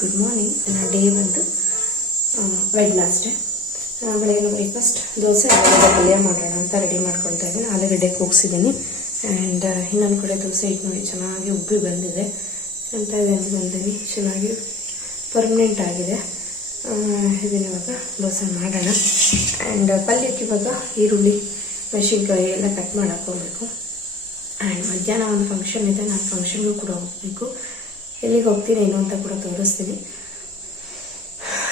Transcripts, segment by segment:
Good morning ನನ್ನ day ಬಂದು Wednesday ಬೆಳಗ್ಗೆ ಬ್ರೇಕ್ಫಾಸ್ಟ್ ದೋಸೆ ಆಲೂಗಡ್ಡೆ ಪಲ್ಯ ಮಾಡೋಣ ಅಂತ ರೆಡಿ ಮಾಡ್ಕೊಳ್ತಾ ಇದ್ದೀನಿ. ಆಲೂಗಡ್ಡೆ ಕೂಗಿಸಿದ್ದೀನಿ. ಆ್ಯಂಡ್ ಇನ್ನೊಂದು ಕಡೆ ದೋಸೆ ಹಿಟ್ಟು ನೋಡಿ, ಚೆನ್ನಾಗಿ ಉಬ್ಬಿ ಬಂದಿದೆ. ಅಂತ ಬಂದಿದ್ದೀನಿ. ಚೆನ್ನಾಗಿ ಪರ್ಮನೆಂಟ್ ಆಗಿದೆ. ಇದನ್ನ ಇವಾಗ ದೋಸೆ ಮಾಡೋಣ. ಆ್ಯಂಡ್ ಪಲ್ಯಕ್ಕೆ ಇವಾಗ ಈರುಳ್ಳಿ, ಮೆಣಸಿನ್ಕಾಯಿ ಎಲ್ಲ ಕಟ್ ಮಾಡಕ್ಕೆ ಹೋಗಬೇಕು. ಆ್ಯಂಡ್ ಮಧ್ಯಾಹ್ನ ಒಂದು ಫಂಕ್ಷನ್ ಇದೆ. ನಾನು ಫಂಕ್ಷನ್ಗೂ ಕೂಡ ಹೋಗಬೇಕು. ಎಲ್ಲಿಗೆ ಹೋಗ್ತೀನಿ, ಏನು ಅಂತ ಕೂಡ ತೋರಿಸ್ತೀನಿ.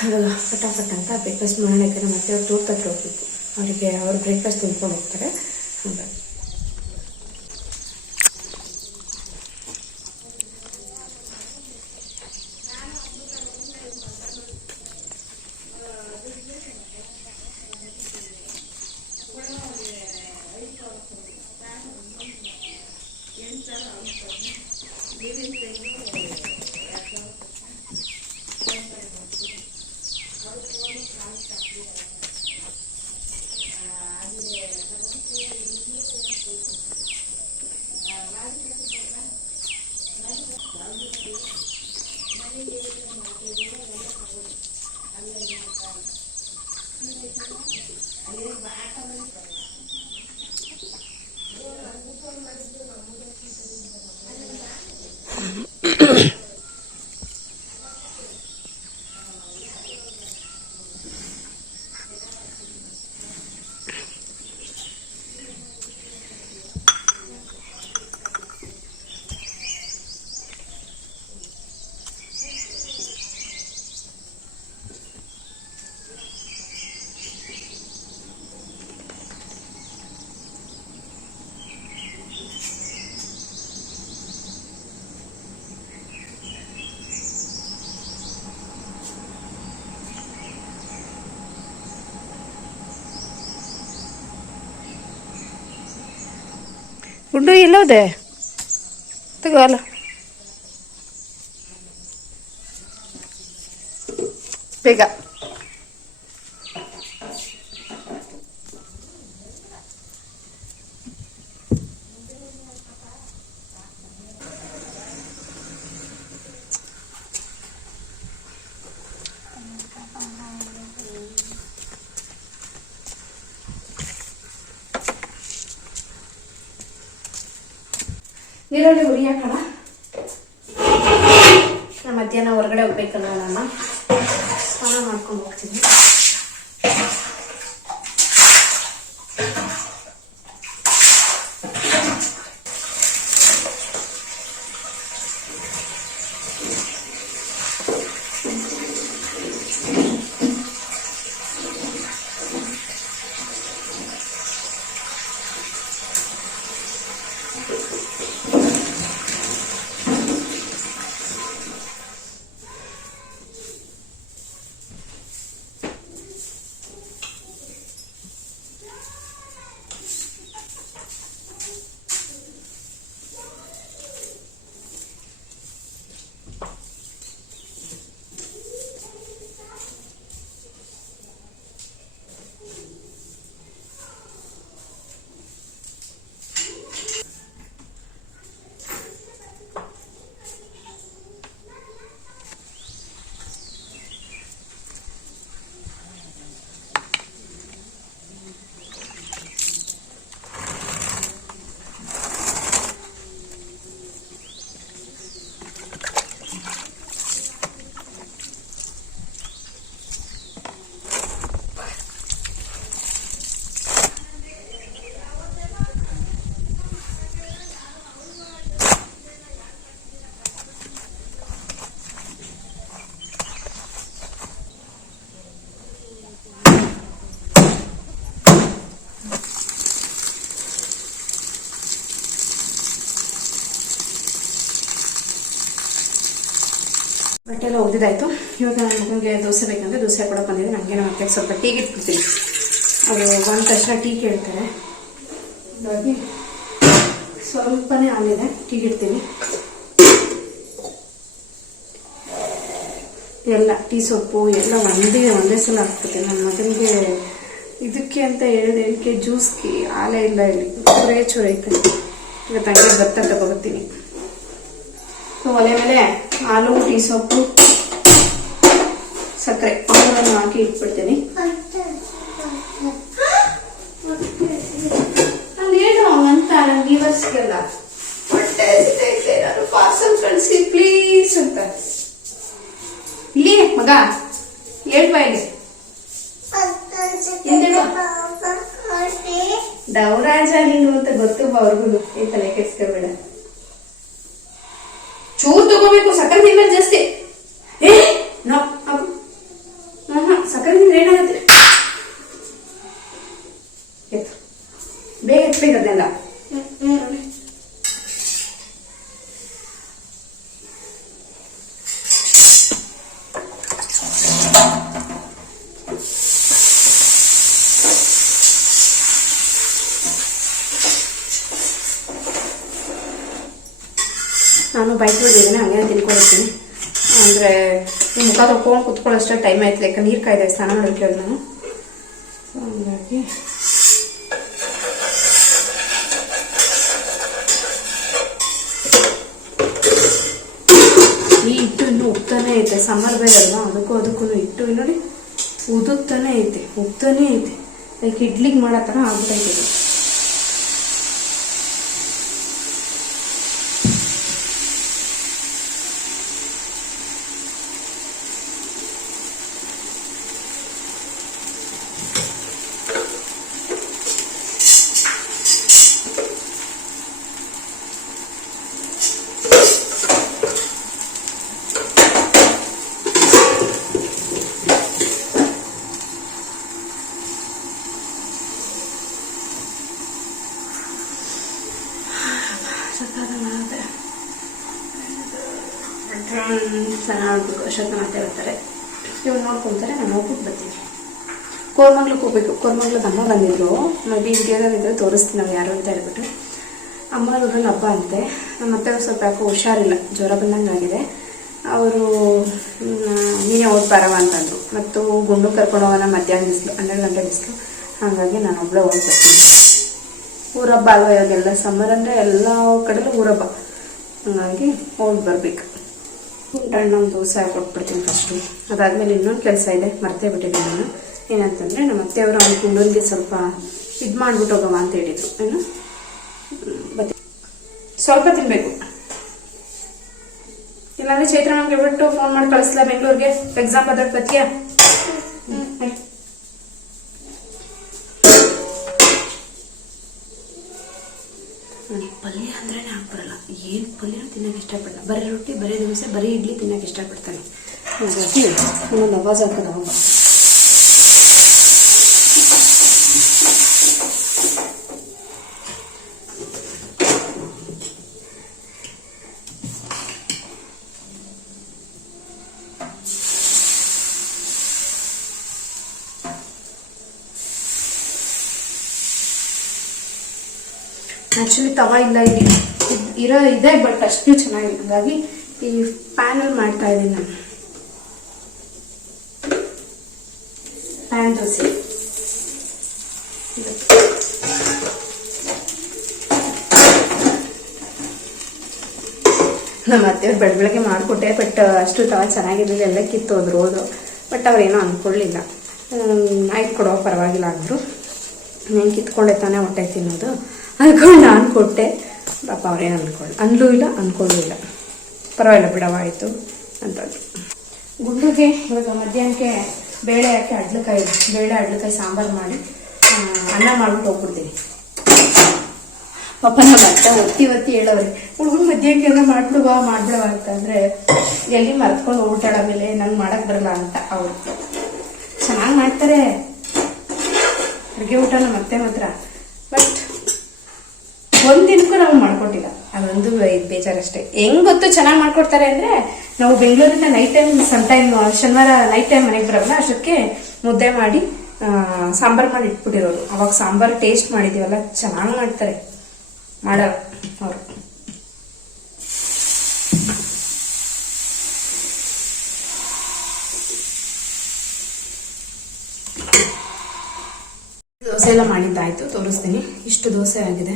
ಇವಾಗ ಅಂತ ಬ್ರೇಕ್ಫಾಸ್ಟ್ ಮಾಡೋಣ ಯಾಕಂದರೆ ಮತ್ತೆ ಅವ್ರು ತೋಟಕ್ಕೆ ಹೋಗ್ಬೇಕು. ಅವರಿಗೆ ಅವ್ರು ಬ್ರೇಕ್ಫಾಸ್ಟ್ ತಿನ್ಕೊಂಡು ಹೋಗ್ತಾರೆ ಹಾಗಾಗಿ ಗುಡ್ಡು ಎಲ್ಲೋದೆ ತಗೋ ಅಲ್ಲ ಬೇಗ ನೀರಲ್ಲಿ ಉರಿಯಾಕಣ ನಾ ಮಧ್ಯಾಹ್ನ ಹೊರಗಡೆ ಹೋಗ್ಬೇಕಲ್ಲ ನಾನು ಸ್ನಾನ ಮಾಡ್ಕೊಂಡು ಹೋಗ್ತೀನಿ ಬಟ್ಟೆ ಎಲ್ಲ ಒಗ್ದಿದ್ದಾಯ್ತು ಇವಾಗ ನನ್ನ ಮಗನಿಗೆ ದೋಸೆ ಬೇಕಂದ್ರೆ ದೋಸೆ ಕೂಡ ಬಂದಿದೆ ನನಗೆ ನಮ್ಮ ಅತ್ತೆಗೆ ಸ್ವಲ್ಪ ಟೀಗೆ ಇಟ್ಬಿಡ್ತೀನಿ ಅವರು ಒಂದು ತಕ್ಷಣ ಟೀ ಕೇಳ್ತಾರೆ. ಹಾಗಾಗಿ ಸ್ವಲ್ಪನೇ ಹಾಲಿದೆ ಟೀಗೆ ಇಡ್ತೀನಿ ಎಲ್ಲ ಟೀ ಸೊಪ್ಪು ಎಲ್ಲ ಒಂದೇ ಒಂದೇ ಸಲ ಹಾಕ್ಬಿಡ್ತೀನಿ. ನನ್ನ ಮಗನಿಗೆ ಇದಕ್ಕೆ ಅಂತ ಹೇಳಿದೆ ಇದಕ್ಕೆ ಜ್ಯೂಸ್ಗೆ ಆಲೇ ಇಲ್ಲ ಇಲ್ಲಿ. ಚೂರೇ ಚೂರೈತೆ ಈಗ ತಂಗಿ ಭತ್ತ ತಗೋಬರ್ತೀನಿ ಸೊ, ಒಲೆ ಮೇಲೆ ಹಾಲು ಟೀ ಸೊಪ್ಪು ಸಕ್ಕರೆ. ಅವರನ್ನು ಹಾಕಿ ಇಟ್ಬಿಡ್ತೀನಿ. ಏನು ಅಂತ ನನ್ನ ವ್ಯೂವರ್ಸ್ಗೆಲ್ಲ ಹೊಟ್ಟೆ ಹಸಿತೈತೆ ನಾನು ಪಾರ್ಸಲ್ ಕಳಿಸಿ ಪ್ಲೀಸ್ ಅಂತ. ಇಲ್ಲಿ ಮಗ. ಹೇಳ್ಬಾ ಇಲ್ಲಿ. ದೌರಾಜ ನೀನು ಅಂತ ಗೊತ್ತು ಅವ್ರಿಗೂ ಈ ತಲೆ ಕೆಡ್ಸ್ಕೋಬೇಡ ಚೂರು ತಗೋಬೇಕು ಸಕ್ಕರೆ ತಿನ್ನೋದು ಜಾಸ್ತಿ ಏ ನೋ ಹಾಕು ಹ್ಮ್ ಸಕ್ಕರೆ ತಿಂದ್ರೆ ಏನಾಗುತ್ತೆ ಎತ್ತು ಬೇಗ ಎತ್ಬೇಕು ಅದನ್ನೆಲ್ಲ ನಾನು ಬೈಕ್ ಬಿಟ್ಟಿದ್ದೀನಿ ಹಂಗೆ ತಿನ್ಕೊಂಡಿರ್ತೀನಿ. ಅಂದರೆ ಮುಖ ತೊಳ್ಕೊಂಡು ಕುತ್ಕೊಳ್ಳೋಷ್ಟೇ ಟೈಮ್ ಆಯ್ತು ಯಾಕೆ ನೀರು ಕಾಯ್ದೆ, ಸ್ನಾನ ಮಾಡೋಕ್ಕೆ ಹೇಳಿ ನಾನು. ಸೊ ಹಂಗಾಗಿ ಈ ಹಿಟ್ಟು ಇನ್ನೂ ಉಪ್ತಾನೆ ಐತೆ ಸಮ್ಮರ್ ಬೇರೆ ಅಲ್ವಾ? ಅದಕ್ಕೂ ಅದಕ್ಕೂ ಹಿಟ್ಟು ನೋಡಿ ಉದುತ್ತಾನೆ ಐತೆ ಉಪ್ತಾನೆ ಐತೆ. ಲೈಕ್ ಇಡ್ಲಿಗೆ ಮಾಡೋ ಥರ ಆಗ್ಬಿಟ್ಟೈತೆ ಸ್ನಾನ ಮಾಡ್ಬೇಕು ಅಶೋಕ ಮಾತಾಡ್ತಾರೆ ಇವ್ರು ನೋಡ್ಕೊಂತಾರೆ, ನಾನು ಹೋಗ್ಬಿಟ್ಟು ಬರ್ತೀನಿ. ಕೋರ್ಮಂಗ್ಲಕ್ಕೆ ಹೋಗ್ಬೇಕು. ಕೋರ್ಮಂಗ್ಲದ ಅಮ್ಮ ಬಂದಿದ್ರು. ಮೇ ಬಿ ಇದ್ರೆ ತೋರಿಸ್ತೀನಿ ನಾವು ಯಾರು ಅಂತ ಹೇಳ್ಬಿಟ್ಟು. ಅಮ್ಮ ಊರಲ್ಲಿ ಹಬ್ಬ ಅಂತೆ. ನಮ್ಮ ಅತ್ತೆ ಸ್ವಲ್ಪ ಯಾಕೋ ಹುಷಾರಿಲ್ಲ. ಜ್ವರ ಬಂದಂಗೆ ಆಗಿದೆ. ಅವರು ನೀನೇ ಹೋಗಿ ಬರವ ಅಂತಂದ್ರು ಮತ್ತು ಗುಂಡು ಕರ್ಕೊಂಡು ಹೋಗೋಣ, ಮಧ್ಯಾಹ್ನ ಬಿಸಿಲು, ಹನ್ನೆರಡು ಗಂಟೆ ಬಿಸಿಲು. ಹಾಗಾಗಿ ನಾನು ಒಬ್ಬಳೇ ಹೋಗಿ ಬರ್ತೀನಿ. ಊರಬ್ಬ ಅಲ್ವ ಇವಾಗೆಲ್ಲ? ಸಮ್ಮರ್ ಅಂದರೆ ಎಲ್ಲ ಕಡೆಲೂ ಊರಬ್ಬ. ಹಾಗಾಗಿ ಹೋಗಿ ಬರ್ಬೇಕು. ಹಣ್ಣು ದೋಸೆ ಕೊಟ್ಬಿಡ್ತೀನಿ ಫಸ್ಟು ಅದಾದಮೇಲೆ ಇನ್ನೊಂದು ಕೆಲಸ ಇದೆ, ಮರ್ತೇ ಬಿಟ್ಟಿದ್ದೀನಿ ನಾನು. ಏನಂತಂದರೆ ನಮ್ಮ ಅತ್ತೆಯವರು ಅವ್ನ ಕುಂಡನ್ಗೆ ಸ್ವಲ್ಪ ಇದು ಮಾಡ್ಬಿಟ್ಟು ಹೋಗವ ಅಂತ ಹೇಳಿದರು. ಏನು? ಬತ್ತೆ ಸ್ವಲ್ಪ ತಿನ್ನಬೇಕು ಇಲ್ಲಾಂದ್ರೆ ಚೈತ್ರ ನಮಗೆ ಬಿಟ್ಟು ಫೋನ್ ಮಾಡಿ ಕಳಿಸ್ಲಾ ಬೆಂಗಳೂರಿಗೆ? ಎಕ್ಸಾಮ್ ಬದಕ್ ಬತ್ತೀಯಾ ಪಲ್ಯ ತಿನ್ನಕ್ಕೆ ಇಷ್ಟಪಡಲ್ಲ. ಬರೀ ರೊಟ್ಟಿ, ಬರೀ ದೋಸೆ, ಬರೀ ಇಡ್ಲಿ ತಿನ್ನಕ್ಕೆ ಇಷ್ಟಪಡ್ತಾನೆ ಹಾಗಾಗಿ ಇನ್ನೊಂದು ಅವಾಜ್ ಹಾಕೋದು ಅವಾಗ ಆ್ಯಕ್ಚುಲಿ ತವ ಇಲ್ಲ ಇಲ್ಲಿ. ಇದ್- ಇರೋ ಇದೆ ಬಟ್ ಅಷ್ಟು ಚೆನ್ನಾಗಿ ಹಾಗಾಗಿ ಈ ಪ್ಯಾನಲ್ ಮಾಡ್ತಾ ಇದ್ದೀನಿ ನಾನು. ಪ್ಯಾನ್ ದೋಸೆ. ನಮ್ಮ ಅತ್ತೆಯವ್ರು ಬೆಳ ಬೆಳಗ್ಗೆ ಮಾಡಿಕೊಟ್ಟೆ ಬಟ್ ಅಷ್ಟು ತವ ಚೆನ್ನಾಗಿರಲಿಲ್ಲ ಎಲ್ಲ ಕಿತ್ತೋದ್ರು ಹೋದ್ರು ಬಟ್ ಅವ್ರೇನೋ ಅಂದ್ಕೊಳ್ಳಿಲ್ಲ. ಆಯ್ತು ಕೊಡೋ, ಪರವಾಗಿಲ್ಲ ಅಂದರು. ನಾನು ಕಿತ್ಕೊಂಡೆ ತಾನೇ ಹೊಟ್ಟೆ ತಿನ್ನೋದು. ಅನ್ಕೊಂಡು ನಾನು ಕೊಟ್ಟೆ. ಪಾಪ ಅವ್ರೇನು ಅನ್ಕೊಳ್ಳಿ ಅನ್ಲೂ ಇಲ್ಲ ಅನ್ಕೊಳ್ಳೂ ಇಲ್ಲ. ಪರವಾಗಿಲ್ಲ ಬಿಡವ ಆಯಿತು ಅಂತಂದ್ರು ಗುಂಡುಗೆ ಇವಾಗ ಮಧ್ಯಾಹ್ನಕ್ಕೆ ಬೇಳೆ ಹಾಕಿ ಅಡ್ಲಕಾಯಿ ಬೇಳೆ, ಅಡ್ಲಕಾಯಿ ಸಾಂಬಾರು ಮಾಡಿ ಅನ್ನ ಮಾಡ್ಬಿಟ್ಟು ಹೋಗ್ಬಿಡ್ತೀನಿ. ಪಾಪ ನಮ್ಮ ಅತ್ತ ಒತ್ತಿ ಒತ್ತಿ ಹೇಳೋರಿ ಹುಡುಗರು ಮಧ್ಯಾಹ್ನಕ್ಕೆ ಎಲ್ಲ ಮಾಡ್ಬಿಡುವ ಮಾಡ್ಬಿಡವ ಅಂತಂದ್ರೆ, ಎಲ್ಲಿ ಮರ್ತ್ಕೊಂಡು ಹೋಗ್ಬಿಟ್ಟಾಳ ಮೇಲೆ ನಂಗೆ ಮಾಡಕ್ ಬರಲ್ಲ ಅಂತ ಅವ್ರು. ಚೆನ್ನಾಗಿ ಮಾಡ್ತಾರೆ. ಅಡುಗೆ ಊಟ ನಮ್ಮ ಅತ್ತೆ ಮಾತ್ರ. ಬಟ್ ಒಂದಿನಕ್ಕೂ ನಾವು ಮಾಡ್ಕೊಟ್ಟಿಲ್ಲ. ಅದೊಂದು ಇದು ಬೇಜಾರಷ್ಟೇ. ಹೆಂಗ್ ಗೊತ್ತು ಚೆನ್ನಾಗಿ ಮಾಡ್ಕೊಡ್ತಾರೆ ಅಂದ್ರೆ, ನಾವು ಬೆಂಗಳೂರಿಂದ ನೈಟ್ ಟೈಮ್ ಸಮ್ ಟೈಮ್ ಶನಿವಾರ ನೈಟ್ ಟೈಮ್ ಮನೆಗೆ ಬರೋಲ್ಲ ಅಷ್ಟಕ್ಕೆ ಮುದ್ದೆ ಮಾಡಿ ಸಾಂಬಾರ್ ಮಾಡಿ ಇಟ್ಬಿಟ್ಟಿರೋರು ಅವಾಗ ಸಾಂಬಾರ್ ಟೇಸ್ಟ್ ಮಾಡಿದೀವಲ್ಲ, ಚೆನ್ನಾಗಿ ಮಾಡ್ತಾರೆ. ಮಾಡೋ ಅವರು. ದೋಸೆ ಎಲ್ಲ ಮಾಡಿದ್ದಾಯ್ತು, ತೋರಿಸ್ತೀನಿ. ಇಷ್ಟು ದೋಸೆ ಆಗಿದೆ.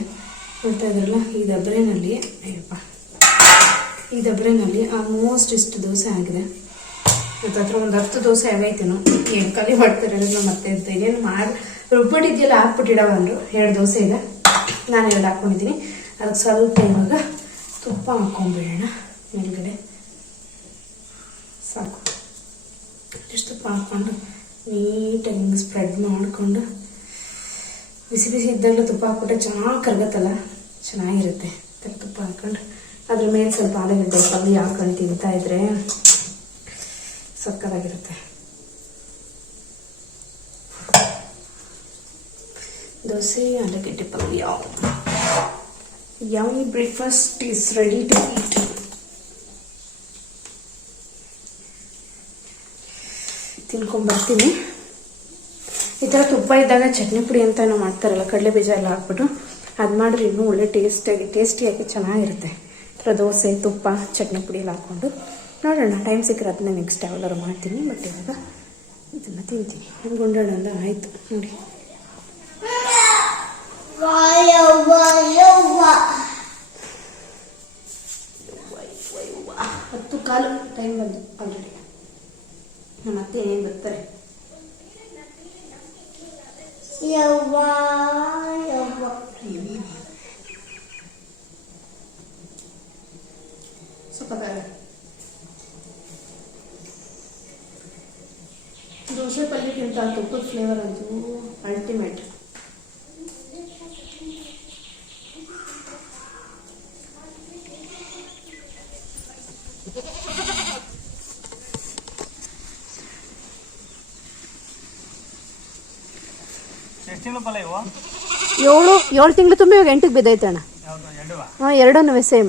ನೋಡ್ತಾ ಇದ್ರಲ್ಲ ಈ ದಬ್ರೆನಲ್ಲಿ, ಅಯ್ಯಪ್ಪ. ಈ ದಬ್ರೆನಲ್ಲಿ ಆಲ್ಮೋಸ್ಟ್ ಇಷ್ಟು ದೋಸೆ ಆಗಿದೆ. ಇವತ್ತು ಹತ್ರ ಒಂದು ಹತ್ತು ದೋಸೆ ಆಗೈತೇನೋ. ಏನು ಕಲಿ ಮಾಡ್ತಿರೋದ್ರಿಂದ ಮತ್ತೆ ಅಂತ ಇನ್ನೇನು ಮಾಡಿ ರುಬ್ಬಿಟ್ಟಿದ್ಯಲ್ಲ, ಹಾಕ್ಬಿಟ್ಟಿಡವ ಅಂದರು. ಎರಡು ದೋಸೆ ಇದೆ. ನಾನು ಎರಡು ಹಾಕ್ಕೊಂಡಿದ್ದೀನಿ ಅದಕ್ಕೆ ಸ್ವಲ್ಪ ಇವಾಗ ತುಪ್ಪ ಹಾಕ್ಕೊಂಬಿಡೋಣ ಮೇಲ್ಗಡೆ. ಸಾಕು. ಇಷ್ಟು ತುಪ್ಪ ಹಾಕ್ಕೊಂಡು ನೀಟಾಗಿ ಸ್ಪ್ರೆಡ್ ಮಾಡಿಕೊಂಡು ಬಿಸಿ ಬಿಸಿ ಇದ್ದಾಗಲೂ ತುಪ್ಪ ಹಾಕ್ಬಿಟ್ರೆ ಚೆನ್ನಾಗಿ ಕರಗತ್ತಲ್ಲ? ಚೆನ್ನಾಗಿರುತ್ತೆ. ತುಪ್ಪ ಹಾಕ್ಕೊಂಡು ಅದ್ರ ಮೇಲೆ ಸ್ವಲ್ಪ ಆಲೂಗಡ್ಡೆ, ಪಲ್ಯ ಹಾಕೊಂಡು ತಿಂತಾ ಇದ್ರೆ ಸಕ್ಕತ್ತಾಗಿರುತ್ತೆ. ದೋಸೆ, ಆಲೂಗಡ್ಡೆ, ಪಲ್ಯ. Yummy breakfast is ready to eat ತಿನ್ಕೊಂಬರ್ತೀನಿ ಈ ಥರ ತುಪ್ಪ ಇದ್ದಾಗ ಚಟ್ನಿ ಪುಡಿ ಅಂತ ಮಾಡ್ತಾರಲ್ಲ, ಕಡಲೆ ಬೀಜ ಎಲ್ಲ ಹಾಕ್ಬಿಟ್ಟು ಅದು ಮಾಡಿದ್ರೆ ಇನ್ನೂ ಒಳ್ಳೆ ಟೇಸ್ಟಿಯಾಗಿ ಟೇಸ್ಟಿಯಾಗಿ ಚೆನ್ನಾಗಿರುತ್ತೆ. ಈ ಥರ ದೋಸೆ, ತುಪ್ಪ, ಚಟ್ನಿ ಪುಡಿ ಎಲ್ಲ ಹಾಕ್ಕೊಂಡು ನೋಡೋಣ. ಟೈಮ್ ಸಿಕ್ಕರೆ ಅದನ್ನ ನೆಕ್ಸ್ಟ್ ಯಾವಾಗಾರು ಮಾಡ್ತೀನಿ ಬಟ್ ಇವಾಗ ಇದನ್ನು ತಿಂತೀನಿ. ಗುಂಡೋಣ ಅಂದ ಆಯಿತು. ನೋಡಿ. ಹತ್ತು ಕಾಲು ಟೈಮ್ ಬಂದು ಆಲ್ರೆಡಿ ನಮ್ಮ ಅತ್ತೆ ಏನೇನು ಬರ್ತಾರೆ? ಸ್ವಲ್ಪ ಬೇಡ ದೋಸೆ ಪಲ್ಯಕ್ಕಿಂತ ತುಪ್ಪದ ಫ್ಲೇವರ್ ಅಂತೂ ಅಲ್ಟಿಮೇಟ್ ಎಷ್ಟು ತಿಂಗಳು ಫಲ ಇವು ಏಳು ಏಳು ತಿಂಗಳು ತುಂಬಿ ಇವಾಗ ಎಂಟಿಗೆ ಬಿದ್ದೈತೆ ಅಣ್ಣ. ಹಾಂ ಎರಡೂ ಸೇಮ್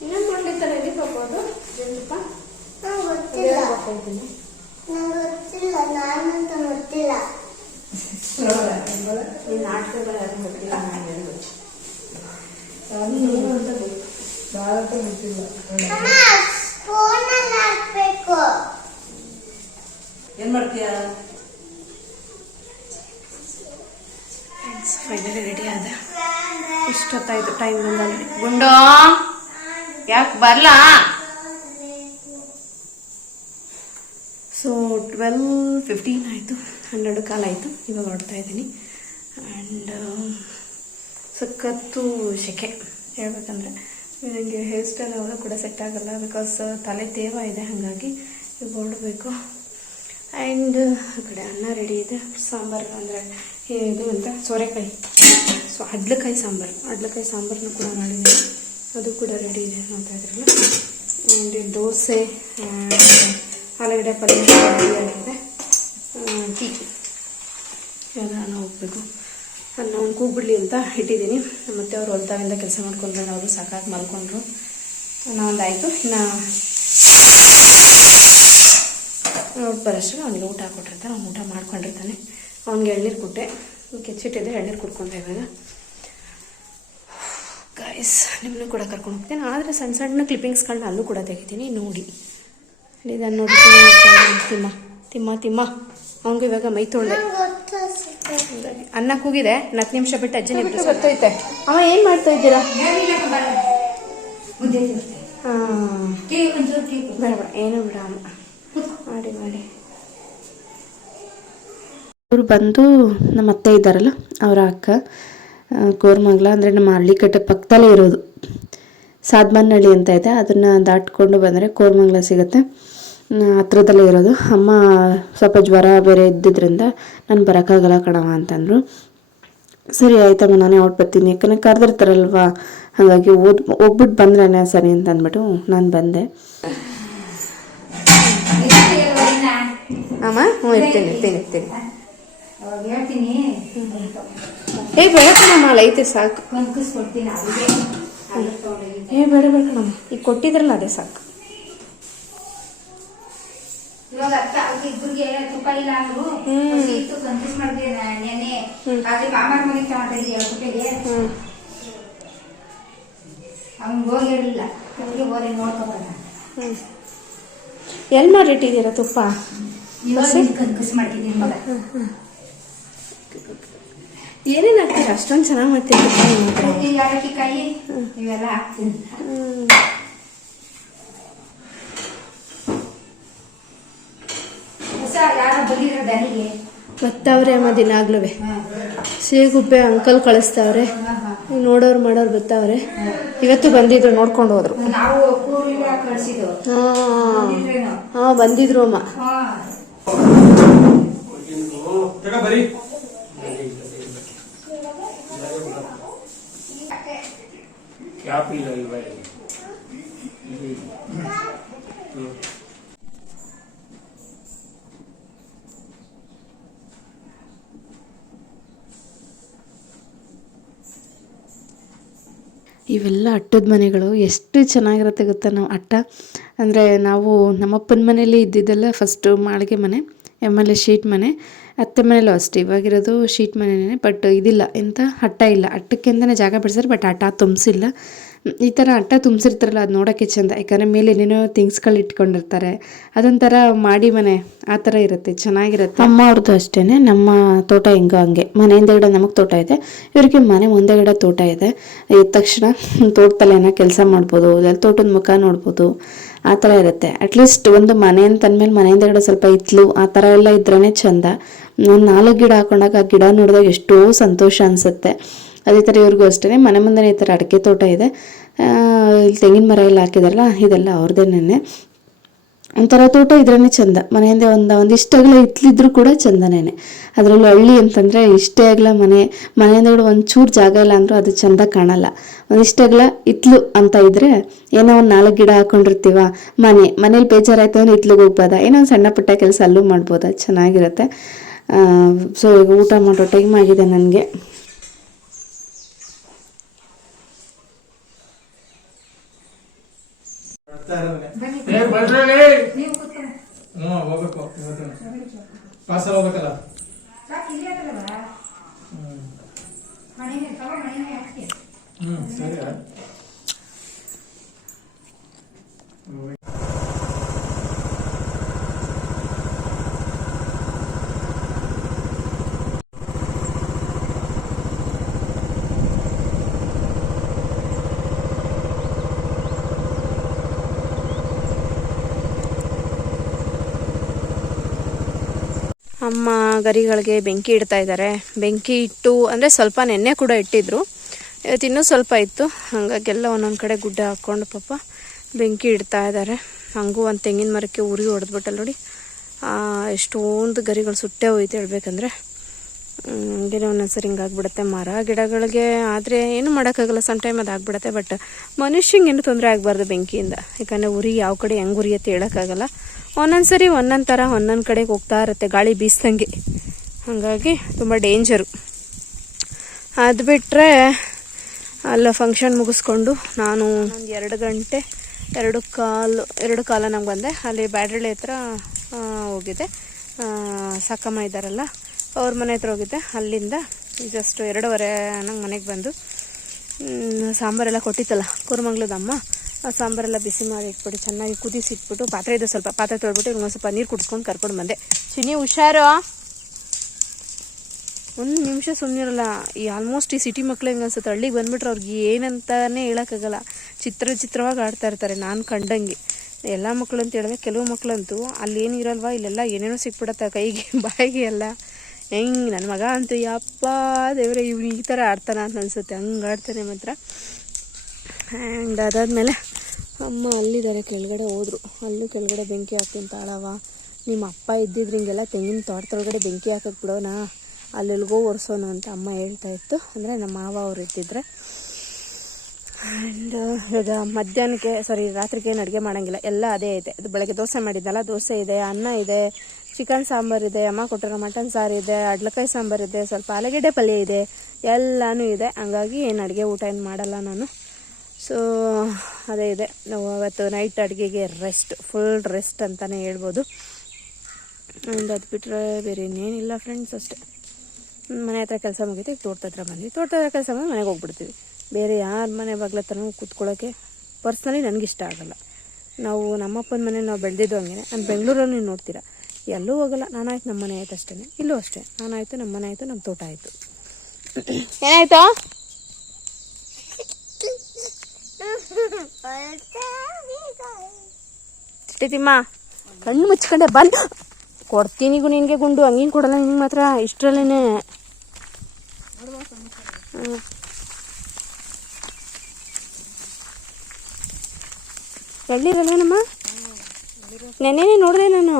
ಇನ್ನೊಂದು ಮಾಡ್ಲಿರ್ತಾರೆ ಎಲ್ಲಿ ಹೋಗ್ಬೋದು ಜೇನುತುಪ್ಪ ಹಾಕ್ಕೊಳ್ತೀನಿ ನಾನಂತ ಗೊತ್ತಿಲ್ಲ ನೀನು ನಾಟಕಗಳು ಯಾರು ಗೊತ್ತಿಲ್ಲ ನಾನು ಹೇಳ್ಬೋದು ಏನು ಅಂತ ಗೊತ್ತು ಅಮ್ಮ ಫೋನಲ್ಲಿ ಹಾಕ್ಬೇಕು ಏನ್ ಮಾಡ್ತೀಯ ಫೈನಲಿ ರೆಡಿ ಆದ ಇಷ್ಟೊತ್ತಾಯ್ತು ಟೈಮ್ ಬಂದಲ್ಲಿ ಗುಂಡೋ ಯಾಕೆ ಬರಲಾ ಸೊ ಟ್ವೆಲ್ ಫಿಫ್ಟೀನ್ ಆಯಿತು, ಹನ್ನೆರಡು ಕಾಲ ಆಯಿತು, ಇವಾಗ ಹೊರಡ್ತಾ ಇದ್ದೀನಿ. ಆ್ಯಂಡ್ ಸಖತ್ತು ಶೆಕೆ ಹೇಳ್ಬೇಕಂದ್ರೆ ನನಗೆ ಹೇರ್ ಸ್ಟೈಲ್ ಅವರು ಕೂಡ ಸೆಟ್ ಆಗಲ್ಲ ಬಿಕಾಸ್ ತಲೆ ತೇವ ಇದೆ ಹಾಗಾಗಿ ಈಗ ಹೊರಡಬೇಕು ಆ್ಯಂಡ್ ಆ ಕಡೆ ಅನ್ನ ರೆಡಿ ಇದೆ, ಸಾಂಬಾರು ಅಂದರೆ ಇದು ಅಂತ, ಸೋರೆಕಾಯಿ. ಸೊ ಅಡ್ಲಕಾಯಿ ಸಾಂಬಾರು, ಅಡ್ಲಕಾಯಿ ಸಾಂಬಾರನ್ನು ಕೂಡ ಮಾಡಿದ್ದೀನಿ. ಅದು ಕೂಡ ರೆಡಿ ಇದೆ ನೋಡ್ತಾ ಇದ್ರಲ್ಲ ಆ್ಯಂಡ್ ದೋಸೆ ಆಲೂಗಡ್ಡೆ ಪಲ್ಯ ಅಂದರೆ ಆಗಿದೆ ಟೀ ಇವಾಗ ನಾನು ಹೋಗ್ಬೇಕು. ಅನ್ನ ಒಂದು ಕೂಗ್ಬಿಡ್ಲಿ ಅಂತ ಇಟ್ಟಿದ್ದೀನಿ. ಮತ್ತು ಅವ್ರು ಹೊಲ್ತಾವಿಂದ ಕೆಲಸ ಮಾಡ್ಕೊಂಡ್ರೆ ಅವರು ಸಾಕಾಗಿ ಮಲ್ಕೊಂಡ್ರು. ನಾವೊಂದಾಯಿತು ಇನ್ನು ಅವ್ರು ಬರೋಷ್ಟು ಅವನಿಗೆ ಊಟ ಕೊಟ್ಟಿರ್ತಾನೆ. ಅವ್ನು ಊಟ ಮಾಡ್ಕೊಂಡಿರ್ತಾನೆ. ಅವ್ನಿಗೆ ಎಳ್ನೀರು ಕೊಟ್ಟೆ. ಕೆಚ್ಚಿಟ್ಟಿದ್ದೆ ಎಳ್ನೀರು ಕುಡ್ಕೊಂತ ಇವಾಗ. ಗಾಯ್ಸ್ ನಿಮ್ಮನ್ನು ಕೂಡ ಕರ್ಕೊಂಡು ಹೋಗ್ತೀನಿ. ಆದರೆ ಸಣ್ಣ ಸಣ್ಣ ಕ್ಲಿಪ್ಪಿಂಗ್ಸ್ಗಳನ್ನ ಅಲ್ಲೂ ಕೂಡ ತೆಗಿತೀನಿ. ನೋಡಿ. ಇದನ್ನು ನೋಡಿ ತಿಮ್ಮ. ತಿಮ್ಮ ತಿಮ್ಮ. ಅವನಿಗೂ ಇವಾಗ ಮೈ ತೊಳ್ದೆ. ಅನ್ನ ಕೂಗಿದೆ ನಾಲ್ಕು ನಿಮಿಷ ಬಿಟ್ಟು ಅಜ್ಜನ ಇಬ್ರು ಗೊತ್ತೈತೆ. ಅವ ಏನು ಮಾಡ್ತಾ ಇದ್ದೀರಾ? ಹಾಂ. ಬೇಡ ಬೇಡ. ಏನು ಬಿಡ. ಅಮ್ಮ ಮಾಡಿ ಮಾಡಿ. ಅವರು ಬಂದು ನಮ್ಮ ಅತ್ತೆ ಇದ್ದಾರಲ್ಲ ಅವರ ಅಕ್ಕ ಕೋರ್ಮಂಗ್ಲ ಅಂದರೆ ನಮ್ಮ ಹಳ್ಳಿಕಟ್ಟೆ ಪಕ್ಕದಲ್ಲೇ ಇರೋದು. ಸಾದ್ಮನ್ನಳ್ಳಿ ಅಂತ ಇದೆ ಅದನ್ನು ದಾಟ್ಕೊಂಡು ಬಂದರೆ ಕೋರ್ಮಂಗ್ಲ ಸಿಗುತ್ತೆ. ಹತ್ರದಲ್ಲೇ ಇರೋದು. ಅಮ್ಮ ಸ್ವಲ್ಪ ಜ್ವರ ಬೇರೆ ಇದ್ದಿದ್ದರಿಂದ ನಾನು ಬರೋಕ್ಕಾಗಲ್ಲ ಕಣವ ಅಂತಂದರು. ಸರಿ ಆಯ್ತಮ್ಮ ನಾನೇ ಹೊಟ್ಟು ಬರ್ತೀನಿ. ಯಾಕಂದರೆ ಕರೆದಿರ್ತಾರಲ್ವ? ಹಾಗಾಗಿ ಓದ್ ಹೋಗ್ಬಿಟ್ಟು ಬಂದ್ರೇನೆ ಸರಿ ಅಂತ ಅಂದ್ಬಿಟ್ಟು ನಾನು ಬಂದೆ. ಅಮ್ಮ? ಹ್ಞೂ ಇರ್ತೀನಿ ಇರ್ತೀನಿ ಇರ್ತೀನಿ. ಅವಾಗ ಹೇಳ್ತೀನಿ ಏ ಬೇಡ ಕಣಮ್ಮ ಅಲ್ಲಿ ಐತೆ ಸಾಕು ಏ ಬೇಡ ಬೇಡ ಕಣಮ್ಮ. ಈಗ ಕೊಟ್ಟಿದ್ರಲ್ಲ ಅದೇ ಸಾಕು. ಇವಾಗ ಅಕ್ಕ ಅವ್ರಿಗೆ ಇಬ್ಬರಿಗೆ ತುಪ್ಪ ಇಲ್ಲ ಅಂದ್ರು ಇತ್ತು ಕನ್ಫ್ಯೂಸ್ ಮಾಡಿದೆ ನೆನೆ ಆದ್ರೆ ಕಾಮರ್ ಮನೆ ಹೇಳ್ಬಿಟ್ಟಿದೆ ಅವ್ನ್ ಹೋಗಿ ಹೇಳಿಲ್ಲ. ಅವ್ರಿಗೆ ಹೋಗಿ ನೋಡ್ಕೊಬಾರ ಎಲ್ಲಿ ಮಾಡಿಟ್ಟಿದ್ದೀರಾ ತುಪ್ಪ? ಕನ್ಕಸ್ ಮಾಡ್ತಿದ್ದೀನಿ ಮಗ ಏನೇನು ಹಾಕ್ತೀರಾ? ಅಷ್ಟೊಂದು ಚೆನ್ನಾಗಿ ಮಾಡ್ತೀರಾ ತುಪ್ಪ? ಯಾಲಕ್ಕಿ ಕಾಯಿ ಇವೆಲ್ಲ ಹಾಕ್ತೀನಿ ಹೊಸ ಯಾರೋ ಬಂದಿರೋ ದನಿಗೆ ಬರ್ತಾವ್ರೆ ಅಮ್ಮ ದಿನಾಗ್ಲೂ ಸೇಗುಪ್ಪೆ ಅಂಕಲ್ ಕಳಿಸ್ತಾವ್ರೆ. ನೋಡೋರು ಮಾಡೋರು ಬರ್ತಾವ್ರೆ. ಇವತ್ತು ಬಂದಿದ್ರು ನೋಡ್ಕೊಂಡು ಹೋದ್ರು. ಹಾಂ ಬಂದಿದ್ರು ಅಮ್ಮ. ಹಾ. ಬರೀ ಕ್ಯಾಪ್ ಇಲ್ಲ? ಇವೆಲ್ಲ ಅಟ್ಟದ ಮನೆಗಳು. ಎಷ್ಟು ಚೆನ್ನಾಗಿರುತ್ತೆ ಗೊತ್ತಾ ನಾವು ಅಟ್ಟ? ಅಂದರೆ ನಾವು ನಮ್ಮಪ್ಪನ ಮನೇಲಿ ಇದ್ದಿದ್ದೆಲ್ಲ ಫಸ್ಟು ಮಾಳಿಗೆ ಮನೆ ಆಮೇಲೆ ಶೀಟ್ ಮನೆ. ಅತ್ತೆ ಮನೇಲೂ ಅಷ್ಟೇ, ಇವಾಗಿರೋದು ಶೀಟ್ ಮನೆಯೇ ಬಟ್ ಇದಿಲ್ಲ, ಎಂತ ಹಟ್ಟ ಇಲ್ಲ. ಅಟ್ಟಕ್ಕೆಂದೇ ಜಾಗ ಬಿಡ್ಸಿದ್ರೆ ಬಟ್ ಅಟ್ಟ ತುಂಬಿಸಿಲ್ಲ. ಈ ಥರ ಹಟ್ಟ ತುಂಬಿಸಿರ್ತಾರಲ್ಲ, ಅದು ನೋಡೋಕ್ಕೆ ಚೆಂದ. ಯಾಕಂದರೆ ಮೇಲೆ ಏನೇನೋ ಥಿಂಗ್ಸ್ಗಳು ಇಟ್ಕೊಂಡಿರ್ತಾರೆ. ಅದೊಂಥರ ಮಾಡಿ ಮನೆ, ಆ ಥರ ಇರುತ್ತೆ, ಚೆನ್ನಾಗಿರುತ್ತೆ. ಅಮ್ಮ ಅವ್ರದ್ದು ಅಷ್ಟೇ ನಮ್ಮ ತೋಟ ಹೆಂಗೋ ಹಂಗೆ. ಮನೆ ಹಿಂದೆಗಡೆ ನಮಗೆ ತೋಟ ಇದೆ. ಇವರಿಗೆ ಮನೆ ಮುಂದೆಗಡೆ ತೋಟ ಇದೆ. ಇದ್ದ ತಕ್ಷಣ ತೋಟದಲ್ಲಿ ಏನೋ ಕೆಲಸ ಮಾಡ್ಬೋದು ಅಲ್ಲಿ ತೋಟದ ಮುಖ ನೋಡ್ಬೋದು, ಆ ಥರ ಇರುತ್ತೆ. ಅಟ್ಲೀಸ್ಟ್ ಒಂದು ಮನೆ ಅಂತಂದ್ಮೇಲೆ ಮನೆ ಹಿಂದೆಗಡೆ ಸ್ವಲ್ಪ ಇತ್ಲು, ಆ ಥರ ಎಲ್ಲ ಇದ್ರೇ ಚಂದ. ಒಂದು ನಾಲ್ಕು ಗಿಡ ಹಾಕೊಂಡಾಗ ಆ ಗಿಡ ನೋಡಿದಾಗ ಎಷ್ಟೋ ಸಂತೋಷ ಅನಿಸುತ್ತೆ. ಅದೇ ಥರ ಇವ್ರಿಗೂ ಅಷ್ಟೇ ಮನೆ ಮುಂದೆನೇ ಈ ಥರ ಅಡಿಕೆ ತೋಟ ಇದೆ. ಇಲ್ಲಿ ತೆಂಗಿನ ಮರ ಎಲ್ಲ ಹಾಕಿದಾರಲ್ಲ, ಇದೆಲ್ಲ ಅವ್ರದ್ದೇನೆ ಒಂಥರ ತೋಟ ಇದ್ರೇ ಚಂದ. ಮನೆಯಿಂದ ಒಂದು, ಒಂದಿಷ್ಟು ಅಗಲ ಇತ್ತಲಿದ್ರು ಕೂಡ ಚಂದನೇ ಅದರಲ್ಲೂ ಹಳ್ಳಿ ಅಂತಂದರೆ ಇಷ್ಟೇ ಅಗಲ ಮನೆ ಮನೆಯಿಂದ ಒಂಚೂರು ಜಾಗ ಇಲ್ಲ ಅಂದರೂ ಅದು ಚಂದ ಕಾಣಲ್ಲ. ಒಂದಿಷ್ಟು ಅಗಲ ಇತ್ಲು ಅಂತ ಇದ್ದರೆ ಏನೋ ಒಂದು ನಾಲ್ಕು ಗಿಡ ಹಾಕೊಂಡಿರ್ತೀವ, ಮನೆ, ಮನೇಲಿ ಬೇಜಾರಾಯ್ತು ಅಂದ್ರೆ ಇತ್ಲಿಗೆ ಹೋಗ್ಬೋದಾ? ಏನೋ ಒಂದು ಸಣ್ಣ ಪುಟ್ಟ ಕೆಲಸ ಅಲ್ಲೂ ಮಾಡ್ಬೋದ? ಚೆನ್ನಾಗಿರುತ್ತೆ. ಸೊ ಈಗ ಊಟ ಮಾಡೋ ಟೈಮ್ ಆಗಿದೆ ನನಗೆ. ಹ್ಞೂ ಹೋಗ್ಬೇಕು ಇವತ್ತು ಕ್ಲಾಸಲ್ಲಿ ಹೋಗ್ಬೇಕಲ್ಲ ಸಾಕು ಇಲ್ಲೇ ಅದಲ್ಲ ಮನೆಗೆ ತಗೋ ಮನೆಗೆ ಹಾಕಿ ಹ್ಞೂ ಸರಿ ಅಮ್ಮ ಗರಿಗಳಿಗೆ ಬೆಂಕಿ ಇಡ್ತಾ ಇದ್ದಾರೆ. ಬೆಂಕಿ ಇಟ್ಟು ಅಂದರೆ ಸ್ವಲ್ಪ ನೆನ್ನೆ ಕೂಡ ಇಟ್ಟಿದ್ರು. ಇವತ್ತು ಇನ್ನೂ ಸ್ವಲ್ಪ ಇತ್ತು. ಹಾಗಾಗೆಲ್ಲ ಒಂದೊಂದು ಕಡೆ ಗುಡ್ಡ ಹಾಕ್ಕೊಂಡು ಪಾಪ ಬೆಂಕಿ ಇಡ್ತಾ ಇದ್ದಾರೆ. ಹಂಗೂ ಒಂದು ತೆಂಗಿನ ಮರಕ್ಕೆ ಉರಿ ಹೊಡೆದ್ಬಿಟ್ಟಲ್ಲ ನೋಡಿ. ಎಷ್ಟೊಂದು ಗರಿಗಳು ಸುಟ್ಟೆ ಹೋಯ್ತು ಹೇಳ್ಬೇಕಂದ್ರೆ. ಹಂಗೇನೆ ಒಂದೊಂದ್ಸರಿ ಹಿಂಗಾಗ್ಬಿಡುತ್ತೆ ಮರ ಗಿಡಗಳಿಗೆ. ಆದರೆ ಏನು ಮಾಡೋಕ್ಕಾಗಲ್ಲ, ಸಮ್ ಟೈಮ್ ಅದು ಆಗ್ಬಿಡುತ್ತೆ. ಬಟ್ ಮನುಷ್ಯಂಗೆ ಏನು ತೊಂದರೆ ಆಗಬಾರ್ದು ಬೆಂಕಿಯಿಂದ. ಯಾಕಂದರೆ ಉರಿ ಯಾವ ಕಡೆ ಹೆಂಗೆ ಉರಿಯತ್ತೆ ಹೇಳೋಕ್ಕಾಗಲ್ಲ. ಒಂದೊಂದ್ಸರಿ ಒಂದೊಂದು ಥರ ಒಂದೊಂದು ಕಡೆಗೆ ಹೋಗ್ತಾ ಇರುತ್ತೆ ಗಾಳಿ ಬೀಸ್ದಂಗೆ. ಹಾಗಾಗಿ ತುಂಬ ಡೇಂಜರು. ಅದು ಬಿಟ್ಟರೆ ಅಲ್ಲ ಫಂಕ್ಷನ್ ಮುಗಿಸ್ಕೊಂಡು ನಾನು ಒಂದು ಎರಡು ಗಂಟೆ, ಎರಡು ಕಾಲು, ಎರಡು ಕಾಲ ನಂಗೆ ಬಂದೆ. ಅಲ್ಲಿ ಬ್ಯಾಡ್ರಳ್ಳಿ ಹತ್ರ ಹೋಗಿದ್ದೆ. ಸಕ್ಕಮ್ಮ ಇದ್ದಾರಲ್ಲ, ಅವ್ರ ಮನೆ ಹತ್ರ ಹೋಗಿದ್ದೆ. ಅಲ್ಲಿಂದ ಜಸ್ಟ್ ಎರಡೂವರೆ ನಂಗೆ ಮನೆಗೆ ಬಂದು ಸಾಂಬಾರೆಲ್ಲ ಕೊಟ್ಟಿತ್ತಲ್ಲ ಕೂರ್ಮಂಗ್ಲದಮ್ಮ ಸಾಂಬಾರೆಲ್ಲ ಬಿಸಿ ಮಾಡಿ ಇಟ್ಬಿಟ್ಟು ಚೆನ್ನಾಗಿ ಕುದಿಸಿ ಇಟ್ಬಿಟ್ಟು ಪಾತ್ರೆ ಇದೆ ಸ್ವಲ್ಪ ಪಾತ್ರೆ ತೊಳ್ಬಿಟ್ಟು ಇನ್ನೊಂದು ಸ್ವಲ್ಪ ನೀರು ಕುಡಿಸ್ಕೊಂಡು ಕರ್ಕೊಂಡು ಬಂದೆ. ಚಿನ್ನಿ ಹುಷಾರು? ಒಂದು ನಿಮಿಷ ಸುಮ್ಮನಿರಲ್ಲ ಈ ಆಲ್ಮೋಸ್ಟ್ ಈ ಸಿಟಿ ಮಕ್ಳು ಹೆಂಗೆ ಅನ್ಸುತ್ತೆ? ಹಳ್ಳಿಗೆ ಬಂದ್ಬಿಟ್ರೆ ಅವ್ರಿಗೆ ಏನಂತಾನೆ ಹೇಳೋಕ್ಕಾಗಲ್ಲ. ಚಿತ್ರ ಚಿತ್ರವಾಗಿ ಆಡ್ತಾ ಇರ್ತಾರೆ ನಾನು ಕಂಡಂಗೆ. ಎಲ್ಲ ಮಕ್ಕಳು ಅಂತ ಹೇಳಿದ್ರೆ ಕೆಲವು ಮಕ್ಕಳಂತೂ ಅಲ್ಲಿ ಏನು ಇರಲ್ವಾ ಇಲ್ಲೆಲ್ಲ ಏನೇನೋ ಸಿಕ್ಬಿಡತ್ತೆ ಕೈಗೆ ಬಾಯಿಗೆ ಎಲ್ಲ. ಹೆಂಗೆ ನನ್ನ ಮಗ ಅಂತೂ ಯಪ್ಪ ದೇವ್ರೆ ಇವ್ನು ಈ ಥರ ಆಡ್ತಾನ ಅಂತ ಅನ್ಸುತ್ತೆ. ಹಂಗೆ ಆಡ್ತಾನೆ ಮಾತ್ರ. ಆ್ಯಂಡ್ ಅದಾದಮೇಲೆ ಅಮ್ಮ ಅಲ್ಲಿದ್ದಾರೆ, ಕೆಳಗಡೆ ಹೋದ್ರು. ಅಲ್ಲೂ ಕೆಳಗಡೆ ಬೆಂಕಿ ಹಾಕ್ತೀನಿ ತಾಳವ ನಿಮ್ಮ ಅಪ್ಪ ಇದ್ದಿದ್ರೆ ಹಿಂಗೆಲ್ಲ ತೆಂಗಿನ ತೋಟದೊಳಗಡೆ ಬೆಂಕಿ ಹಾಕಕ್ಕೆ ಬಿಡೋಣ ಅಲ್ಲೆಲ್ಗೋ ಒರೆಸೋಣ ಅಂತ ಅಮ್ಮ ಹೇಳ್ತಾ ಇತ್ತು. ಅಂದರೆ ನಮ್ಮ ಮಾವ ಅವ್ರು ಇದ್ದಿದ್ರೆ. ಆ್ಯಂಡ್ ಇವಾಗ ಮಧ್ಯಾಹ್ನಕ್ಕೆ ಸಾರಿ ರಾತ್ರಿಗೆ ಏನು ಅಡುಗೆ ಮಾಡೋಂಗಿಲ್ಲ. ಎಲ್ಲ ಅದೇ ಇದೆ. ಅದು ಬೆಳಗ್ಗೆ ದೋಸೆ ಮಾಡಿದ್ದಲ್ಲ, ದೋಸೆ ಇದೆ, ಅನ್ನ ಇದೆ ಚಿಕನ್ ಸಾಂಬಾರು ಇದೆ, ಅಮ್ಮ ಕೊಟ್ಟಿರೋ ಮಟನ್ ಸಾರು ಇದೆ, ಅಡ್ಲಕಾಯಿ ಸಾಂಬಾರು ಇದೆ, ಸ್ವಲ್ಪ ಆಲೂಗೆಡ್ಡೆ ಪಲ್ಯ ಇದೆ, ಎಲ್ಲನೂ ಇದೆ. ಹಂಗಾಗಿ ಏನು ಅಡುಗೆ ಊಟ ಏನು ಮಾಡಲ್ಲ ನಾನು. ಸೊ ಅದೇ ಇದೆ. ನಾವು ಅವತ್ತು ನೈಟ್ ಅಡುಗೆಗೆ ರೆಸ್ಟ್ ಫುಲ್ ರೆಸ್ಟ್ ಅಂತಲೇ ಹೇಳ್ಬೋದು. ಒಂದು ಅದು ಬಿಟ್ಟರೆ ಬೇರೆ ಇನ್ನೇನಿಲ್ಲ ಫ್ರೆಂಡ್ಸ್ ಅಷ್ಟೇ. ಮನೆ ಹತ್ರ ಕೆಲಸ ಮುಗಿತು, ಈಗ ತೋಟದ ಹತ್ರ ಬಂದ್ವಿ. ತೋಟದ ಹತ್ರ ಕೆಲಸ ಮಾಡಿ ಮನೆಗೆ ಹೋಗ್ಬಿಡ್ತೀವಿ. ಬೇರೆ ಯಾರ ಮನೆ ಬಾಗ್ಲ ಹತ್ರನೂ ಕೂತ್ಕೊಳ್ಳೋಕ್ಕೆ ಪರ್ಸ್ನಲಿ ನನಗಿಷ್ಟ ಆಗಲ್ಲ. ನಾವು ನಮ್ಮಪ್ಪನ ಮನೆ ನಾವು ಬೆಳೆದಿದ್ದು ಹಂಗೆ ನಾನು ಬೆಂಗಳೂರಲ್ಲಿ ನೀವು ನೋಡ್ತೀರಾ? ಎಲ್ಲೂ ಹೋಗಲ್ಲ. ನಾನಾಯ್ತು ನಮ್ಮ ಮನೆ ಆಯ್ತು ಅಷ್ಟೇ ಇಲ್ಲೂ ಅಷ್ಟೇ. ನಾನಾಯ್ತು ನಮ್ಮ ಮನೆ ಆಯಿತು ನಮ್ಮ ತೋಟ ಆಯಿತು. ಏನಾಯ್ತು? ಕಣ್ಣು ಮುಚ್ಕೊಂಡೆ ಬಂದ್. ಕೊಡ್ತೀನಿ ನಿನಗೆ ಗುಂಡು, ಹಂಗೇನು ಕೊಡಲ್ಲ ನಿನಗೆ ಮಾತ್ರ ಇಷ್ಟರಲ್ಲೇ ಎಳ್ಳಿರಲ್ವೇನಮ್ಮ ನೆನ್ನೆನೇ ನೋಡಿದೆ ನಾನು.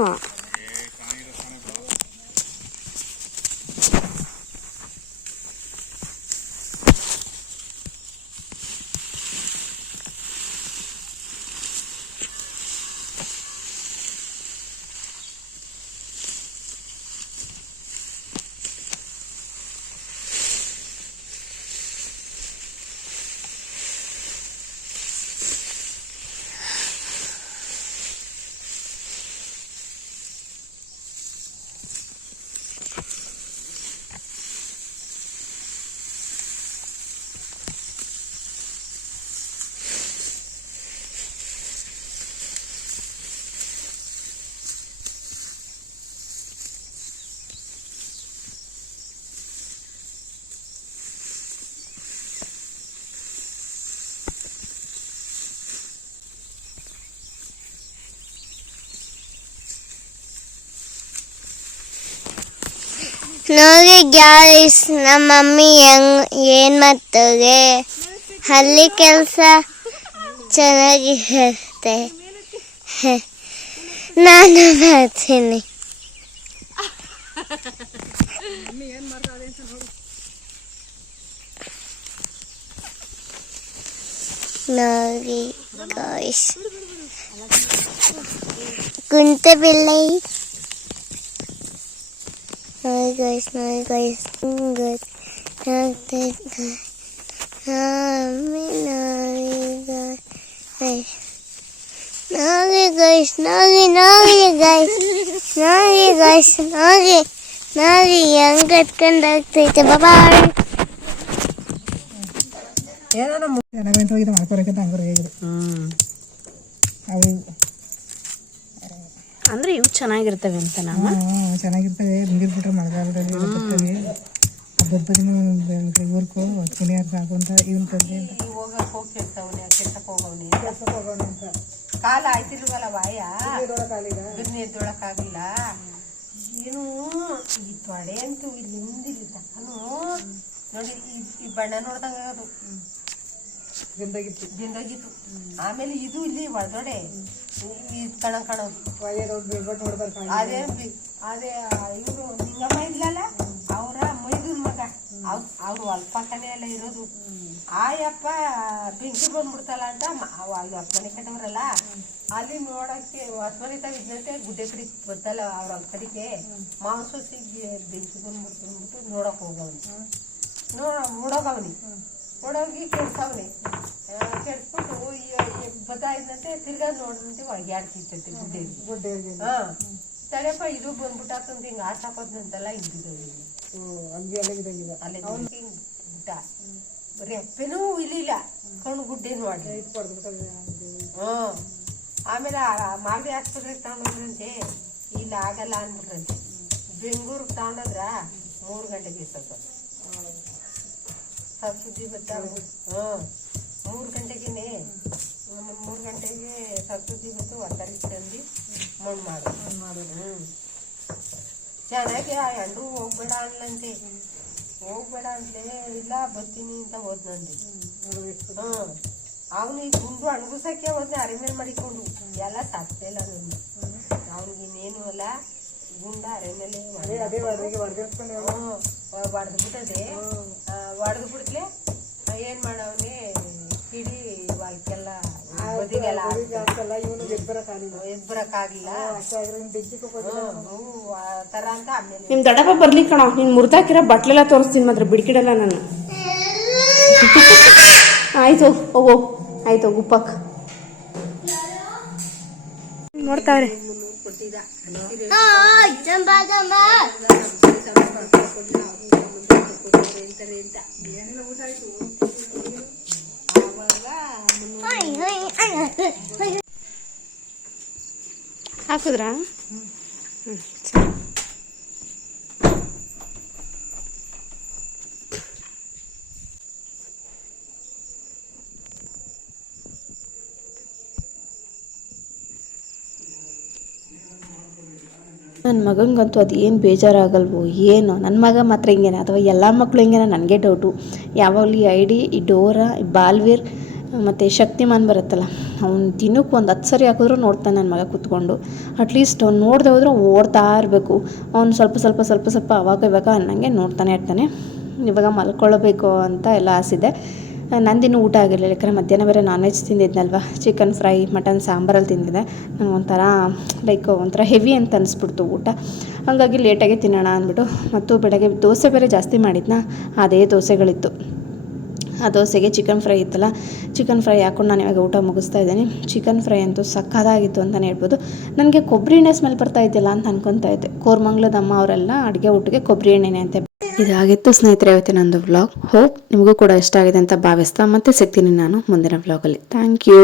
ನೋಡಿ ಗ್ಯಾಸ್, ನಮ್ಮ ಮಮ್ಮಿ ಹೆಂಗ್, ಏನ್ ಮಾಡ್ತಾರೆ ಅಲ್ಲಿ ಕೆಲಸ ಚೆನ್ನಾಗಿರುತ್ತೆ ಹೆ. ನಾನು ಮಾಡ್ತೀನಿ. ನೋಡಿ ಗಾಯ್ಸ್. ಕುಂತ Hi guys, hi guys, I'm good. Not that good. Nami, nami, guys. Guys. Nagi guys, nagi, nagi guys. Nagi guys, nagi. Nagi, ಹೆಂಗ್ ಕಟ್ಕೊಂಡಾಗ್ತೈತೆ ಬಾಯ್ ಏನಾಗಂತ ಹೋಗಿದ್ದು ಮಾಡ್ಕೊಳಕ್ಕೆ ಹಂಗಾರೆ ಹೇಗಿದ್ರು ಹ್ಞೂ ಅವು ಅಂದರೆ ಇವು ಚೆನ್ನಾಗಿರ್ತವೆ ಅಂತ ನಾವು. ಚೆನ್ನಾಗಿರ್ತವೆ. ನೀರು ಬಿಟ್ರೆ ಮಳೆಗಾಲದಲ್ಲಿ ಬರ್ತವೆ ಹಬ್ಬದ ಬದಿನೂ ಇವನ್ ತಂದೆ ಅಂತ. ಹೋಗಕ್ ಹೋಗಿ ಕೆಲ್ಸವನೆ ಕೆಲ್ಸಕ್ಕೆ ಹೋಗವನೆ. ಕಾಲ ಆಯ್ತಿಲ್ವಲ್ಲ ವಾಯ ಎದ್ದೊಳಕ್ಕಾಗಿಲ್ಲ ಏನು ಈ ತೊಡೆ ಅಂತೂ ಇಲ್ಲಿ ತಕ್ಕನು. ನೋಡಿ ಈ- ಈ ಬಣ್ಣ ನೋಡ್ದಂಗ ಅದು. ದಿಂದೋಗಿತ್ತು. ಆಮೇಲೆ ಇದು ಇಲ್ಲಿ ಒಳಗಡೆ ಈ ಕಣ ಕಾಣೋದು ಅದೇ ಅದೇ ಇವರು ನಿಂಗಮ್ಮ ಇಲ್ಲಲ್ಲ ಅವರ ಮೈದೂರ್ ಮಗ. ಅವ್ರು ಅಲ್ಪಕ್ಕನೇ ಎಲ್ಲ ಇರೋದು. ಆಯಪ್ಪ ಬೆಂಕಿ ಬಂದ್ಬಿಡ್ತಲ್ಲ ಅಂತ ಮ- ಅವ ಅಲ್ಲಿ ಹೊಸ್ಮನೆ ಕಟ್ಟವ್ರಲ್ಲ ಅಲ್ಲಿ ನೋಡಕ್ಕೆ ಹೊಸ್ಮನೆ ಇದ್ದಂತೆ ಗುಡ್ಡೆ ಕಡೆ ಬರ್ತಲ್ಲ ಅವ್ರ ಕಡೆಗೆ ಮಾಂಸಸಿಗೆ ಬೆಂಕಿ ಬಂದ್ಬಿಡ್ತು ಅಂದ್ಬಿಟ್ಟು ನೋಡಕ್ ಹೋಗವನಿ. ನೋಡ ನೋಡೋಗವನಿ ನೋಡೋಗಿ ಕೆಡ್ಸವ್ನಿ. ಕೆಡ್ಸ್ಬಿಟ್ಟು ಇದ್ದಂತೆ ತಿರ್ಗಾ ನೋಡಿದಂತೆ ಒಳಗೆ ಆಡ್ತಿರ್ತೈತೆ ಗುಡ್ಡೆ ಹಾ. ತಡೆಪ್ಪ ಇದು ಬಂದ್ಬಿಟ್ಟಾತಂತ ಹಿಂಗ ಆಟ ಹಾಕೋದಂತೆಲ್ಲ ಹಿಂಗಿದವು. ಅಲ್ಲೇ ಹಿಂಗ್ ರೆಪ್ಪೆನೂ ಇಲ್ಲಿಲ್ಲ ಕಣ್ಣು ಗುಡ್ಡೆ ಮಾಡಿ ಹ್ಮ್ ಆಮೇಲೆ ಮಾಗಡಿ ಆಸ್ಪತ್ರೆಗೆ ತಗೊಂಡೋದ್ರಂತೆ ಇಲ್ಲ ಆಗಲ್ಲ ಅಂದ್ಬಿಟ್ರಂತೆ. ಬೆಂಗಳೂರಿಗೆ ತಗೊಂಡೋದ್ರ ಮೂರು ಗಂಟೆಗೆ ಸ್ವಲ್ಪ ಸುದ್ದಿ ಬರ್ತಾವೆ ಹ್ಮ್ ಮೂರು ಗಂಟೆಗೇನೆ ಮೂರು ಗಂಟೆಗೆ ಸರಸ್ವತಿ ಬಂತು ಹೊರತಾರಿಗೆ ತಂದು ಮಣ್ಣು ಮಾಡು ಹ್ಮ್. ಚೆನ್ನಾಗಿ ಆ ಹೆಣ್ಣು ಹೋಗ್ಬೇಡ ಅನ್ಲಂತೆ ಹೋಗ್ಬೇಡ ಅಂತೆ ಇಲ್ಲ ಬರ್ತೀನಿ ಅಂತ ಹೋದ್ನಂದೆ ಹ್ಮ್. ಅವನು ಈ ಗುಂಡು ಅಣಗುಸಕ್ಕೆ ಹೋದ್ನೆ ಅರೆ ಮೇಲೆ ಮಾಡಿಕೊಂಡು ಎಲ್ಲ ಇಲ್ಲ ನನ್ನ ಅವನಿಗೆ ಇನ್ನೇನು ಅಲ್ಲ. ಗುಂಡ ಅರೆ ಮೇಲೆ ಅದೇ ಹೊಡೆದಿಗೆ ಹೊಡೆದಿರ್ಸ್ಕೊಂಡು ಹೊಡೆದು ಬಿಟ್ಟದೆ ಹೊಡೆದು ಬಿಡ್ತ್ಲೆ ಏನ್ ಮಾಡವನಿ ಕಿಡಿ ವಾಲ್ಕೆಲ್ಲ ಬದಿಗೆಲ್ಲ ಜಾಸ್ತಿ ಇವನು ಎಬ್ಬರಕ್ಕಾಗಲಿಲ್ಲ ಹ್ಮ್, ಆ ತರ ಅಂತ ಆಮೇಲೆ ನಿಮ್ಮ ದೊಡ್ಡಪ್ಪ ಬರ್ಲಿ ಕಣ. ನೀನು ಮುರ್ದಾಕಿರ ಬಟ್ಲೆಲ್ಲ ತೋರಿಸ್ತೀನಿ ಮಾತ್ರ ಬಿಡ್ಕಿಡಲ್ಲ ನಾನು ಆಯ್ತು ಓ ಆಯ್ತು ಗುಪ್ಪಕ್ ಉಪ್ಪಕ್. ನೋಡ್ತಾವ್ರೆ ಜಂಬ ಜಂಬ ಹಾಕಿದ್ರಾ ನನ್ನ ಮಗಂಗಂತೂ ಅದು ಏನು ಬೇಜಾರಾಗಲ್ವೋ, ಏನು. ನನ್ನ ಮಗ ಮಾತ್ರ ಹಿಂಗೇನೆ. ಅಥವಾ ಎಲ್ಲ ಮಕ್ಕಳು ಹಿಂಗೇನೆ, ನನಗೆ ಡೌಟು. ಯಾವಾಗಲೂ ಈ ಐ ಡಿ, ಈ ಡೋರಾ, ಈ ಬಾಲ್ವೀರ್, ಮತ್ತು ಶಕ್ತಿಮಾನ್ ಬರುತ್ತಲ್ಲ, ಅವ್ನು ದಿನಕ್ಕೆ ಒಂದು ಹತ್ತು ಸರಿ ಹಾಕಿದ್ರು ನೋಡ್ತಾನೆ ನನ್ನ ಮಗ ಕೂತ್ಕೊಂಡು. ಅಟ್ಲೀಸ್ಟ್ ಅವ್ನು ನೋಡದೆ ಹೋದ್ರೆ ಓಡ್ತಾ ಇರಬೇಕು. ಅವ್ನು ಸ್ವಲ್ಪ ಸ್ವಲ್ಪ ಸ್ವಲ್ಪ ಸ್ವಲ್ಪ ಅವಾಗ ಇವಾಗ ಅನ್ನಂಗೆ ನೋಡ್ತಾನೆ ಇರ್ತಾನೆ. ಇವಾಗ ಮಲ್ಕೊಳ್ಬೇಕು ಅಂತ ಎಲ್ಲ ಆಸಿದೆ ನಂದಿನ್ನೂ ಊಟ ಆಗಿರಲಿಲ್ಲ. ಯಾಕಂದರೆ ಮಧ್ಯಾಹ್ನ ಬೇರೆ ನಾನ್ ವೆಜ್ ತಿಂದಿದ್ನಲ್ವ ಚಿಕನ್ ಫ್ರೈ ಮಟನ್ ಸಾಂಬಾರಲ್ಲಿ ತಿಂದಿದ್ದೆ. ನಂಗೆ ಒಂಥರ ಲೈಕ್ ಒಂಥರ ಹೆವಿ ಅಂತ ಅನಿಸ್ಬಿಡ್ತು ಊಟ. ಹಾಗಾಗಿ ಲೇಟಾಗಿ ತಿನ್ನೋಣ ಅಂದ್ಬಿಟ್ಟು, ಮತ್ತು ಬೆಳಗ್ಗೆ ದೋಸೆ ಬೇರೆ ಜಾಸ್ತಿ ಮಾಡಿದ್ನ? ಅದೇ ದೋಸೆಗಳಿತ್ತು. ಆ ದೋಸೆಗೆ ಚಿಕನ್ ಫ್ರೈ ಇತ್ತಲ್ಲ? ಚಿಕನ್ ಫ್ರೈ ಹಾಕೊಂಡು ನಾನು ಇವಾಗ ಊಟ ಮುಗಿಸ್ತಾ ಇದ್ದೀನಿ. ಚಿಕನ್ ಫ್ರೈ ಅಂತೂ ಸಕ್ಕತ್ತಾಗಿತ್ತು ಅಂತಲೇ ಹೇಳ್ಬೋದು. ನನಗೆ ಕೊಬ್ಬರಿ ಎಣ್ಣೆ ಸ್ಮೆಲ್ ಬರ್ತಾ ಇದೆಯಲ್ಲ ಅಂತ ಅನ್ಕೊತಾ ಇದ್ದೆ. ಕೋರ್ಮಂಗ್ಲದಮ್ಮ ಅವರೆಲ್ಲ ಅಡುಗೆ ಊಟಕ್ಕೆ ಕೊಬ್ಬರಿ ಎಣ್ಣೆನೆ ಅಂತ ಇದಾಗಿತ್ತು. ಸ್ನೇಹಿತರೆ, ಇವತ್ತಿನ ನಂದು ವ್ಲಾಗ್ ಹೋಪ್ ನಿಮಗೂ ಕೂಡ ಇಷ್ಟ ಆಗಿದೆ ಅಂತ ಭಾವಿಸ್ತಾ ಮತ್ತೆ ಸಿಗ್ತೀನಿ ನಾನು ಮುಂದಿನ ವ್ಲಾಗಲ್ಲಿ ಥ್ಯಾಂಕ್ ಯು